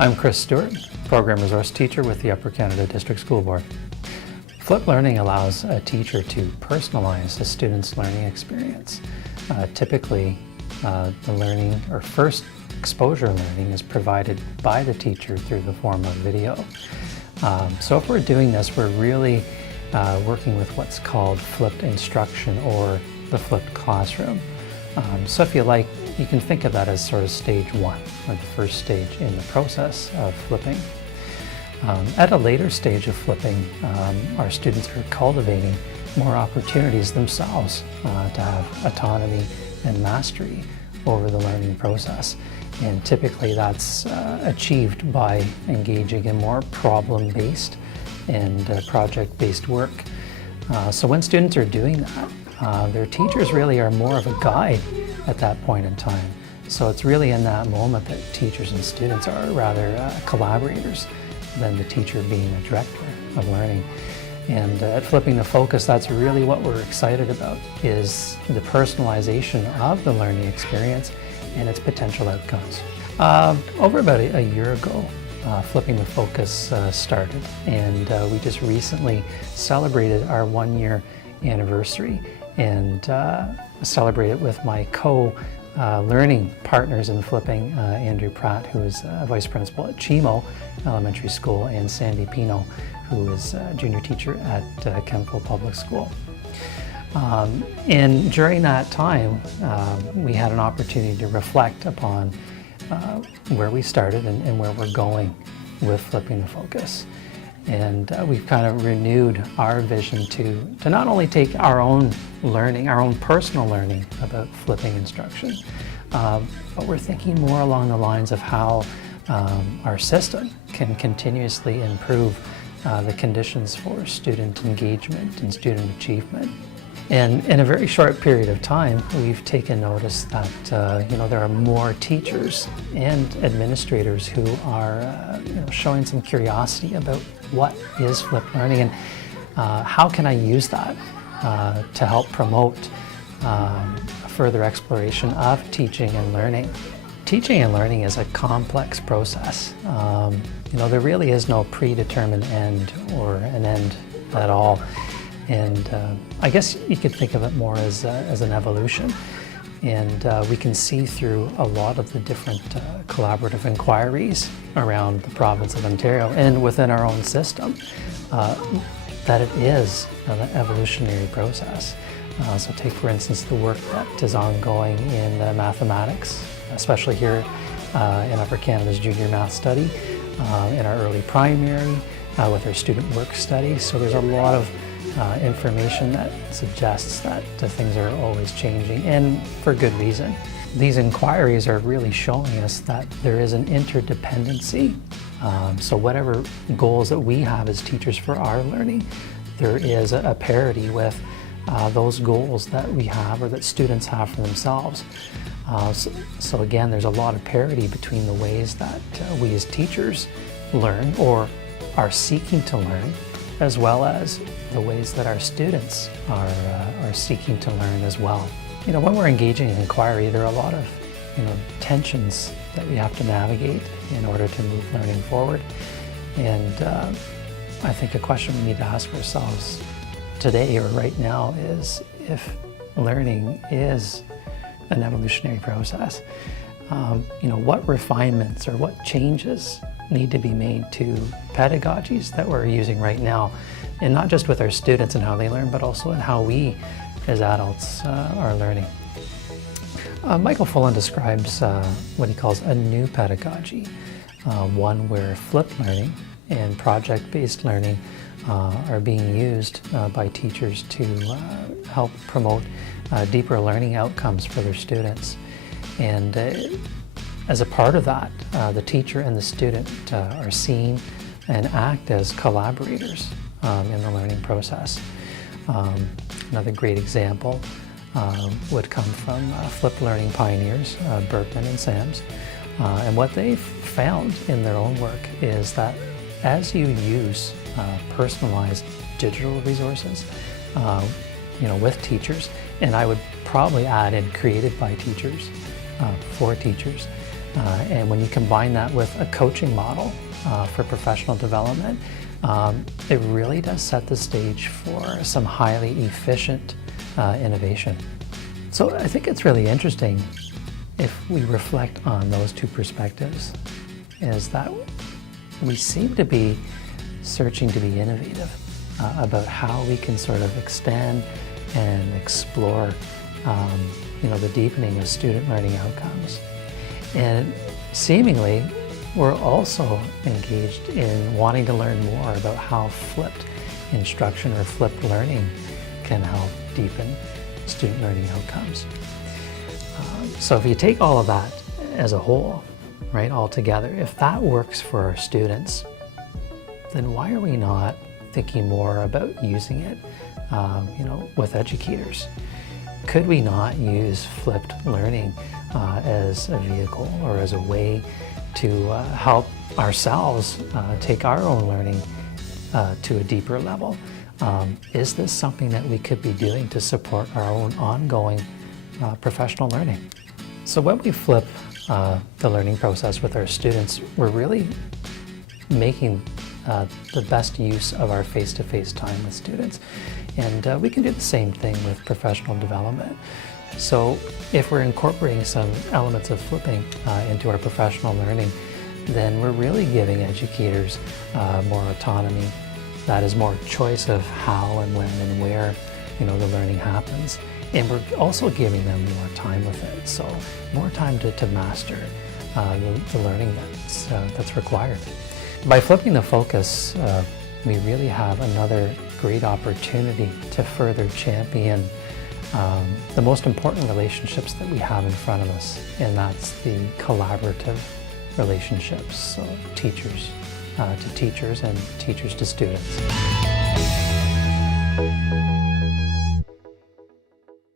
I'm Chris Stewart, Program Resource Teacher with the Upper Canada District School Board. Flipped learning allows a teacher to personalize a student's learning experience. Typically, the learning or first exposure learning is provided by the teacher through the form of video. So if we're doing this, we're really working with what's called flipped instruction or the flipped classroom. So if you like, you can think of that as sort of stage one, or the first stage in the process of flipping. At a later stage of flipping, our students are cultivating more opportunities themselves to have autonomy and mastery over the learning process. And typically that's achieved by engaging in more problem-based and project-based work. So when students are doing that, their teachers really are more of a guide at that point in time. So it's really in that moment that teachers and students are rather collaborators than the teacher being a director of learning. And at Flipping the Focus, that's really what we're excited about, is the personalization of the learning experience and its potential outcomes. Over about a year ago, Flipping the Focus started, and we just recently celebrated our 1-year anniversary and celebrated with my co-learning partners in Flipping, Andrew Pratt, who is Vice Principal at Chimo Elementary School, and Sandy Pino, who is a junior teacher at Kempville Public School. And during that time, we had an opportunity to reflect upon where we started and where we're going with Flipping the Focus. And we've kind of renewed our vision to not only take our own learning, our own personal learning about flipping instruction, but we're thinking more along the lines of how our system can continuously improve the conditions for student engagement and student achievement. And in a very short period of time, we've taken notice that there are more teachers and administrators who are showing some curiosity about what is flipped learning and how can I use that to help promote further exploration of teaching and learning. Teaching and learning is a complex process. There really is no predetermined end or an end at all. And I guess you could think of it more as an evolution. And we can see through a lot of the different collaborative inquiries around the province of Ontario and within our own system that it is an evolutionary process. So take, for instance, the work that is ongoing in mathematics, especially here in Upper Canada's junior math study, in our early primary, with our student work study. So there's a lot of information that suggests that things are always changing, and for good reason. These inquiries are really showing us that there is an interdependency. So whatever goals that we have as teachers for our learning, there is a parity with those goals that we have or that students have for themselves. So again, there's a lot of parity between the ways that we as teachers learn or are seeking to learn, as well as the ways that our students are seeking to learn as well. When we're engaging in inquiry, there are a lot of tensions that we have to navigate in order to move learning forward. And I think a question we need to ask ourselves today or right now is if learning is an evolutionary process, what refinements or what changes need to be made to pedagogies that we're using right now, and not just with our students and how they learn, but also in how we as adults are learning. Michael Fullen describes what he calls a new pedagogy, one where flipped learning and project-based learning are being used by teachers to help promote deeper learning outcomes for their students. And as a part of that, the teacher and the student are seen and act as collaborators in the learning process. Another great example would come from flipped learning pioneers, Berkman and Sams. And what they've found in their own work is that as you use personalized digital resources with teachers, and I would probably add in created by teachers, for teachers, And when you combine that with a coaching model for professional development, it really does set the stage for some highly efficient innovation. So I think it's really interesting if we reflect on those two perspectives, is that we seem to be searching to be innovative about how we can sort of extend and explore the deepening of student learning outcomes. And seemingly, we're also engaged in wanting to learn more about how flipped instruction or flipped learning can help deepen student learning outcomes. So if you take all of that as a whole, right, all together, if that works for our students, then why are we not thinking more about using it, with educators? Could we not use flipped learning as a vehicle or as a way to help ourselves take our own learning to a deeper level? Is this something that we could be doing to support our own ongoing professional learning? So when we flip the learning process with our students, we're really making the best use of our face-to-face time with students. And we can do the same thing with professional development. So if we're incorporating some elements of flipping into our professional learning, then we're really giving educators more autonomy. That is more choice of how and when and where the learning happens. And we're also giving them more time with it. So more time to master the learning that's required. By flipping the focus, we really have another great opportunity to further champion the most important relationships that we have in front of us, and that's the collaborative relationships, so teachers to teachers and teachers to students.